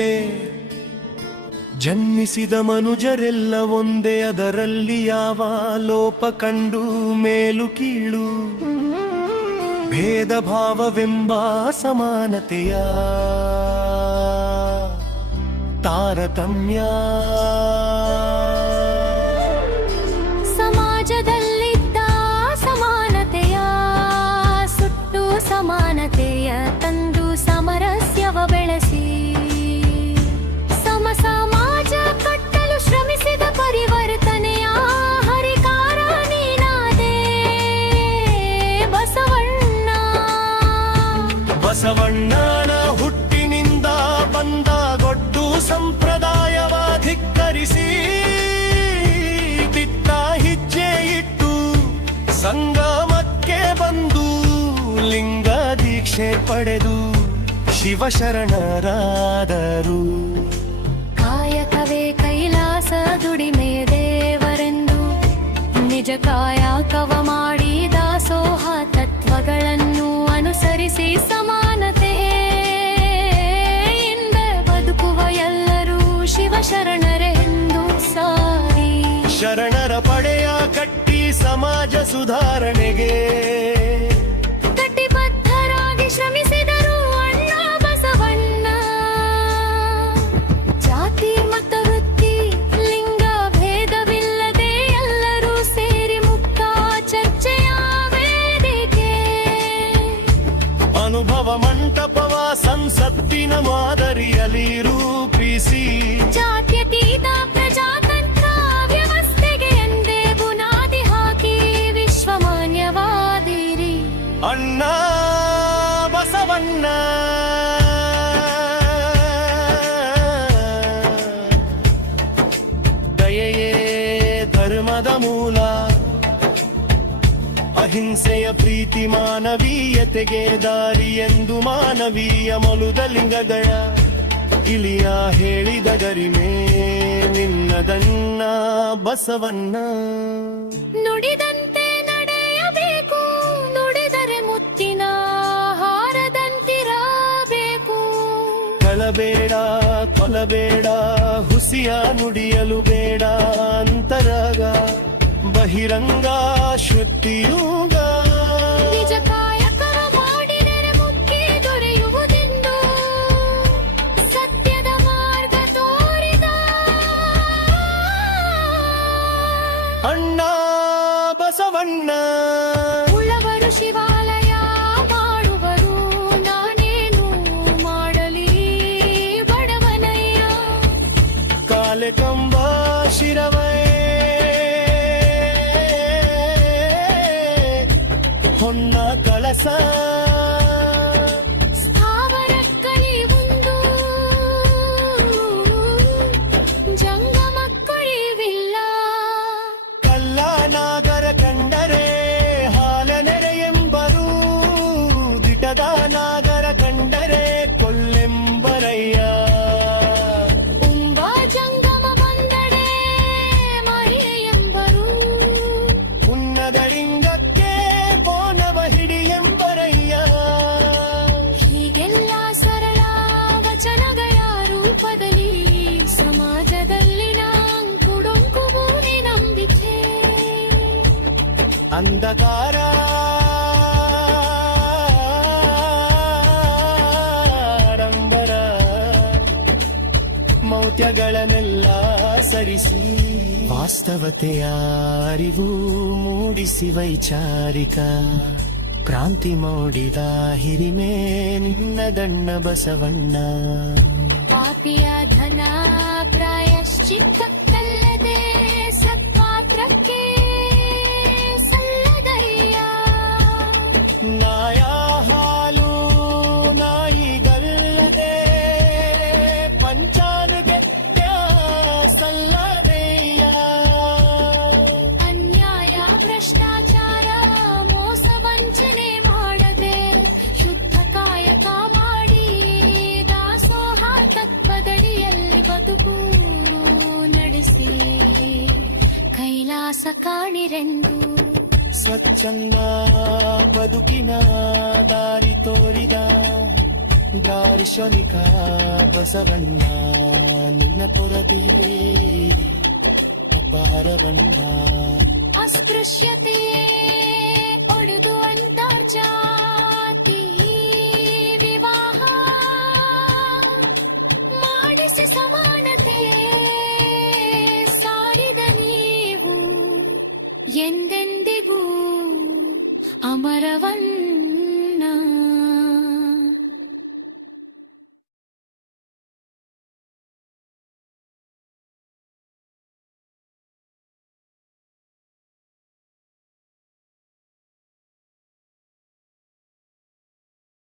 ಮೇಲೆ ಜನ್ಮಿಸಿದ ಮನುಜರೆಲ್ಲ ಒಂದೇ, ಅದರಲ್ಲಿ ಯಾವ ಲೋಪ ಕಂಡು ಮೇಲು ಕೀಳು ಭೇದ ಭಾವವೆಂಬ ಸಮಾನತೆಯ ತಾರತಮ್ಯ. ಸಮಾಜದಲ್ಲಿದ್ದ ಸಮಾನತೆಯ ಸುಟ್ಟು ಸಮಾನತೆಯ ತಂದು ಸಮರಸ್ಯವ ಬೆಳೆಸಿ ಸಮಾಜ ಕಟ್ಟಲು ಶ್ರಮಿಸಿದ ಪರಿವರ್ತನೆಯ ಹರಿಕಾರ ನೀನಾದೆ ಬಸವಣ್ಣ. ಬಸವಣ್ಣನ ಹುಟ್ಟಿನಿಂದ ಬಂದ ಗೊಡ್ಡು ಸಂಪ್ರದಾಯವ ಧಿಕ್ಕರಿಸಿ ತಿತ್ತ ಹೆಜ್ಜೆ ಇಟ್ಟು ಸಂಗಮಕ್ಕೆ ಬಂದು ಲಿಂಗ ದೀಕ್ಷೆ ಪಡೆದು ಶಿವಶರಣರಾದರು. ಕಾಯಕವೇ ಕೈಲಾಸ ದುಡಿಮೆ ದೇವರೆಂದು ನಿಜ ಕಾಯಕವ ಮಾಡಿ ದಾಸೋಹ ತತ್ವಗಳನ್ನು ಅನುಸರಿಸಿ ಸಮಾನತೆ ಇಂದ ಬದುಕುವ ಎಲ್ಲರೂ ಶಿವಶರಣರೆಂದು ಸಾರಿ ಶರಣರ ಪಡೆಯ ಕಟ್ಟಿ ಸಮಾಜ ಸುಧಾರಣೆಗೆ ಕಟಿಬದ್ಧರಾಗಿ ಶ್ರಮಿಸಿದರು ಅಣ್ಣ ಬಸವಣ್ಣ. ಜಾತಿ ಮತ್ತು ವೃತ್ತಿ ಲಿಂಗ ಭೇದವಿಲ್ಲದೆ ಎಲ್ಲರೂ ಸೇರಿ ಮುಕ್ತ ಚರ್ಚೆಯ ವೇದಿಕೆ ಅನುಭವ ಮಂಟಪವ ಸಂಸತ್ತಿನ ಮಾದರಿಯಲ್ಲಿ ರೂಪಿಸಿ ಜಾತ್ಯತೀತ ಪ್ರಜಾತಂತ್ರ ವ್ಯವಸ್ಥೆಗೆ ಎಂದೇ ಬುನಾದಿ ಹಾಕಿ ವಿಶ್ವಮಾನ್ಯವಾದಿರಿ ಅಣ್ಣ ಬಸವಣ್ಣ. ದಯೆಯೇ ಧರ್ಮದ ಮೂಲ, ಅಹಿಂಸೆಯ ಪ್ರೀತಿ ಮಾನವೀಯತೆಗೆ ದಾರಿ ಎಂದು ಮಾನವೀಯ ಮಲುದ ಲಿಂಗಗಳ ಇಲಿಯ ಹೇಳಿದ ಗರಿಮೆ ನಿನ್ನದನ್ನ ಬಸವಣ್ಣ. ನುಡಿದಂತೆ ನಡೆಯಬೇಕು, ನುಡಿದರೆ ಮುತ್ತಿನ ಹಾರದಂತಿರಬೇಕು. ಕಳಬೇಡ ಕೊಲಬೇಡ ಹುಸಿಯ ನುಡಿಯಲು ಬೇಡ ಅಂತರಾಗ ಬಹಿರಂಗ ಶ್ರುತಿಯುಗ. ನಿಜ ಕಾಯಕವ ಮಾಡಿದರೆ ಮುಕ್ತಿ ದೊರೆಯುವುದೆಂದು ಸತ್ಯದ ಮಾರ್ಗ ತೋರಿದ ಅಣ್ಣ ಬಸವಣ್ಣ. ಉಳ್ಳವರು ಶಿವಾಲಯ ಮಾಡುವರು, ನಾನೇನು ಮಾಡಲಿ ಬಡವನಯ್ಯ. ಕಾಲೆ ಕಂಬ ಶಿರವೇ ಹೊನ್ನ ಕಳಸ ಸ್ಥಾವರಕ್ಕಲಿ ಒಂದು ಜಂಗಮಕ್ಕಳಿವಿಲ್ಲ. ಕಲ್ಲ ನಾಗರ ಕಂಡರೆ ಹಾಲ ನೆರೆ ಎಂಬರು, ದಿಟದ ನಾಗರ ಕಂಡರೆ ಕೊಲ್ಲೆಂಬರಯ್ಯ. ಉಂಬ ಜಂಗಮ ಬಂದಡೆ ಮಹಿಯ ಎಂಬರು, ಉನ್ನದ ಲಿಂಗಕ್ಕೆ ಬೋನವ ಹಿಡಿ ಎಂಬರಯ್ಯ. ಹೀಗೆಲ್ಲ ಸರಳ ವಚನಗಳ ರೂಪದಲ್ಲಿ ಸಮಾಜದಲ್ಲಿನ ಕುಡುಂಕುಬೂನಿ ನಂಬಿಕೆ ಅಂಧಕಾರ ಆಡಂಬರ ಮೌತ್ಯಗಳನ್ನೆಲ್ಲ ಸರಿಸಿ ವಾಸ್ತವತೆಯ ಅರಿವು ಮೂಡಿಸಿ ವೈಚಾರಿಕ ಕ್ರಾಂತಿ ಮೂಡಿದ ಹಿರಿಮೆ ನಿನ್ನದಣ್ಣ ಬಸವಣ್ಣ. ಪಾಪಿಯ ಧನ ಪ್ರಾಯಶ್ಚಿತ್ತಕ್ಕಲ್ಲದೆ ಸತ್ಪಾತ್ರಕ್ಕೆ ಸಲ್ಲದಯ್ಯ. ನಾಯ ಹಾಲು ನಾಯಿಗಲ್ಲದೆ ಪಂಚಾನುಗೆ ಸಲ್ಲದೆಯ. ಅನ್ಯಾಯ ಭ್ರಷ್ಟಾಚಾರ ಮೋಸ ವಂಚನೆ ಮಾಡದೆ ಶುದ್ಧ ಕಾಯಕ ಮಾಡಿ ದಾಸೋಹ ತತ್ವದಡಿಯಲ್ಲಿ ಬದುಕು ನಡೆಸಿ ಕೈಲಾಸ ಕಾಣಿರೆಂದು ಸ್ವಚ್ಛಂದ ಬದುಕಿನ ದಾರಿ ತೋರಿದ ದಾರ್ಶನಿಕ ಬಸವಣ್ಣ ನಿನ್ನ ಪೊರದೇ ಅಪಾರವಣ್ಣ ಅಸ್ಪೃಶ್ಯತೆಯೇ ಒಡೆದು ಅಂತರ್ಜಾಲ